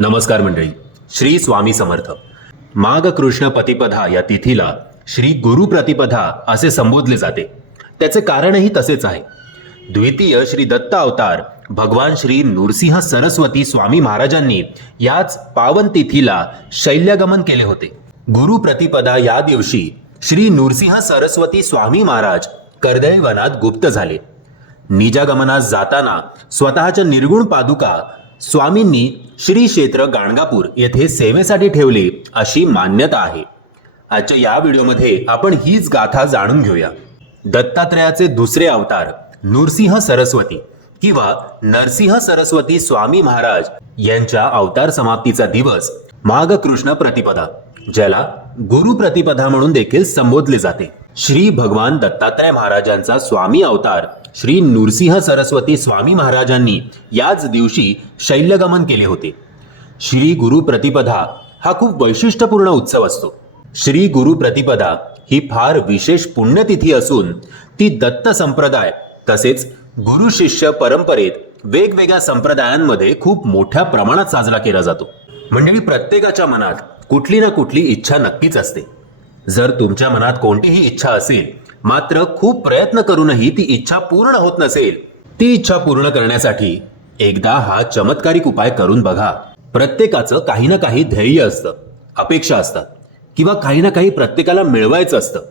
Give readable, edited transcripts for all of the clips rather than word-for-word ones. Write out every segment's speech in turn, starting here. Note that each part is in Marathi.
नमस्कार मंडळी. श्री स्वामी समर्थ. माघ कृष्ण प्रतिपदा या तिथीला श्री गुरु प्रतिपदा असे संबोधले जाते. त्याचे कारणही तसेच आहे. द्वितीय श्री दत्त अवतार भगवान श्री नृसिंह सरस्वती स्वामी महाराजांनी याच पावन तिथीला शैल्यगमन केले होते. गुरु प्रतिपदा या दिवशी श्री नृसिंह सरस्वती स्वामी महाराज कर्दळी वनात गुप्त झाले. निजागमनास जाताना स्वतःच्या निर्गुण पादुका स्वामींनी श्री क्षेत्र गाणगापूर येथे सेवेसाठी ठेवले अशी मान्यता आहे. आजच्या या व्हिडिओमध्ये आपण हीच गाथा जाणून घेऊया. दत्तात्रयाचे दुसरे अवतार नृसिंह सरस्वती किंवा नरसिंह सरस्वती स्वामी महाराज यांच्या अवतार समाप्तीचा दिवस माघ कृष्ण प्रतिपदा, ज्याला गुरु प्रतिपदा म्हणून देखील संबोधले जाते. श्री भगवान दत्तात्रय महाराजांचा स्वामी अवतार श्री नृसिंह सरस्वती स्वामी महाराजांनी याच दिवशी शैल्यगमन केले होते. श्री गुरु प्रतिपदा हा खूप वैशिष्ट्यपूर्ण उत्सव असतो. श्री गुरु प्रतिपदा ही फार विशेष पुण्यतिथी असून ती दत्त संप्रदाय तसेच गुरु शिष्य परंपरेत वेगवेगळ्या संप्रदायांमध्ये खूप मोठ्या प्रमाणात साजरा केला जातो. मंडळी, प्रत्येकाच्या मनात कुठली ना कुठली इच्छा नक्कीच असते. जर तुमच्या मनात कोणतीही इच्छा असेल मात्र खूप प्रयत्न करूनही ती इच्छा पूर्ण होत नसेल, ती इच्छा पूर्ण करण्यासाठी एकदा हा चमत्कारिक उपाय करून बघा. प्रत्येकाचं काही ना काही ध्येय असतं, अपेक्षा असतात किंवा काही ना काही प्रत्येकाला मिळवायचं असतं.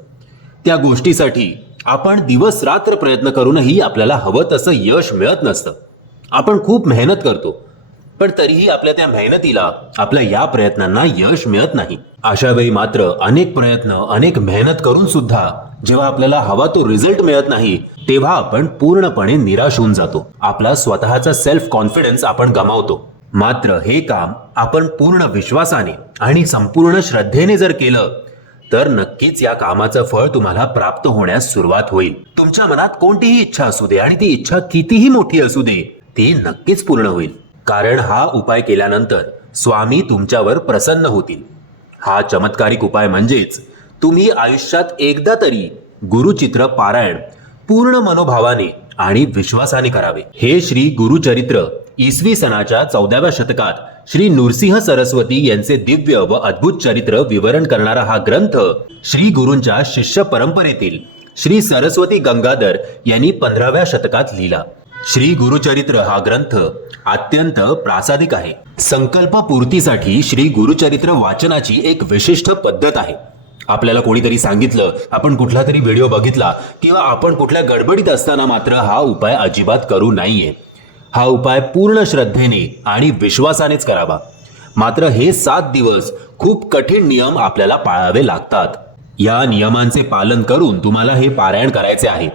त्या गोष्टीसाठी आपण दिवस रात्र प्रयत्न करूनही आपल्याला हवं तसं यश मिळत नसतं. आपण खूप मेहनत करतो पण तरीही आपल्या त्या मेहनतीला, आपल्या या प्रयत्नांना यश मिळत नाही. अशा वेळी मात्र अनेक प्रयत्न, अनेक मेहनत करून सुद्धा जेव्हा आपल्याला हवा तो रिझल्ट मिळत नाही, तेव्हा आपण पूर्णपणे निराश होऊन जातो. आपला स्वतःचा सेल्फ कॉन्फिडन्स आपण गमावतो. मात्र हे काम आपण पूर्ण विश्वासाने आणि संपूर्ण श्रद्धेने जर केलं तर नक्कीच या कामाचं फळ तुम्हाला प्राप्त होण्यास सुरुवात होईल. तुमच्या मनात कोणतीही इच्छा असू दे आणि ती इच्छा कितीही मोठी असू दे, ती नक्कीच पूर्ण होईल. कारण हा उपाय केल्यानंतर स्वामी तुमच्यावर प्रसन्न होतील. हा चमत्कारिक उपाय म्हणजेच तुम्ही आयुष्यात एकदा तरी गुरुचित्र पारायण पूर्ण मनोभावाने आणि विश्वासाने करावे. हे श्री गुरुचरित्र इसवी सनाच्या 14व्या शतकात श्री नृसिंह सरस्वती यांचे दिव्य व अद्भुत चरित्र विवरण करणारा हा ग्रंथ श्री गुरूंच्या शिष्य परंपरेतील श्री सरस्वती गंगाधर यांनी 15व्या शतकात लिहिला. श्री गुरुचरित्र हा ग्रंथ अत्यंत प्रासादिक आहे. संकल्प पूर्तीसाठी श्री गुरुचरित्र वाचनाची एक विशिष्ट पद्धत आहे. आपल्याला कोणीतरी सांगितलं, आपण कुठला तरी व्हिडिओ बघितला किंवा आपण कुठल्या गडबडीत असताना मात्र हा उपाय अजिबात करू नाहीये. हा उपाय पूर्ण श्रद्धेने आणि विश्वासानेच करावा. मात्र हे 7 दिवस खूप कठीण नियम आपल्याला पाळावे लागतात. या नियमांचे पालन करून तुम्हाला हे पारायण करायचे आहे.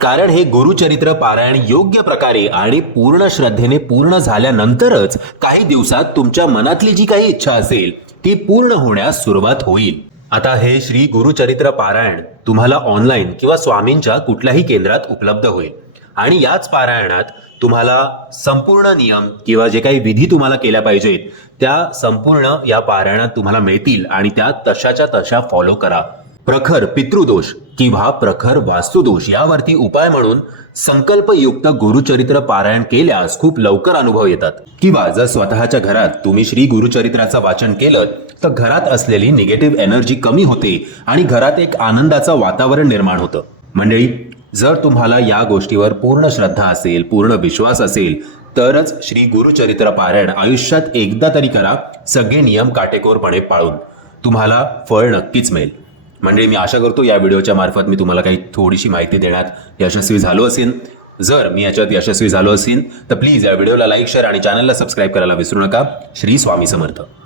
कारण हे गुरुचरित्र पारायण योग्य प्रकारे आणि पूर्ण श्रद्धेने पूर्ण झाल्यानंतरच काही दिवसात तुमच्या मनातली जी काही इच्छा असेल ती पूर्ण होण्यास सुरुवात होईल. आता हे श्री गुरुचरित्र पारायण तुम्हाला ऑनलाईन किंवा स्वामींच्या कुठल्याही केंद्रात उपलब्ध होईल. आणि याच पारायणात तुम्हाला संपूर्ण नियम किंवा जे काही विधी तुम्हाला केल्या पाहिजेत त्या संपूर्ण या पारायणात तुम्हाला मिळतील आणि त्या तशाच्या तशा फॉलो करा. प्रखर पितृदोष किंवा प्रखर वास्तुदोष यावरती उपाय म्हणून संकल्पयुक्त गुरुचरित्र पारायण केल्यास खूप लवकर अनुभव येतात. किंवा जर स्वतःच्या घरात तुम्ही श्री गुरुचरित्राचं वाचन केलं तर घरात असलेली निगेटिव्ह एनर्जी कमी होते आणि घरात एक आनंदाचं वातावरण निर्माण होतं. मंडळी, जर तुम्हाला या गोष्टीवर पूर्ण श्रद्धा असेल, पूर्ण विश्वास असेल तरच श्री गुरुचरित्र पारायण आयुष्यात एकदा तरी करा. सगळे नियम काटेकोरपणे पाळून तुम्हाला फळ नक्कीच मिळेल. म्हणजे मी आशा करतो या व्हिडिओच्या मार्फत मी तुम्हाला काही थोडीशी माहिती देण्यात यशस्वी झालो असेल. जर मी याच्यात यशस्वी झालो असेल तर प्लीज या व्हिडिओला लाईक, शेअर आणि चॅनलला सबस्क्राईब करायला विसरू नका. श्री स्वामी समर्थ.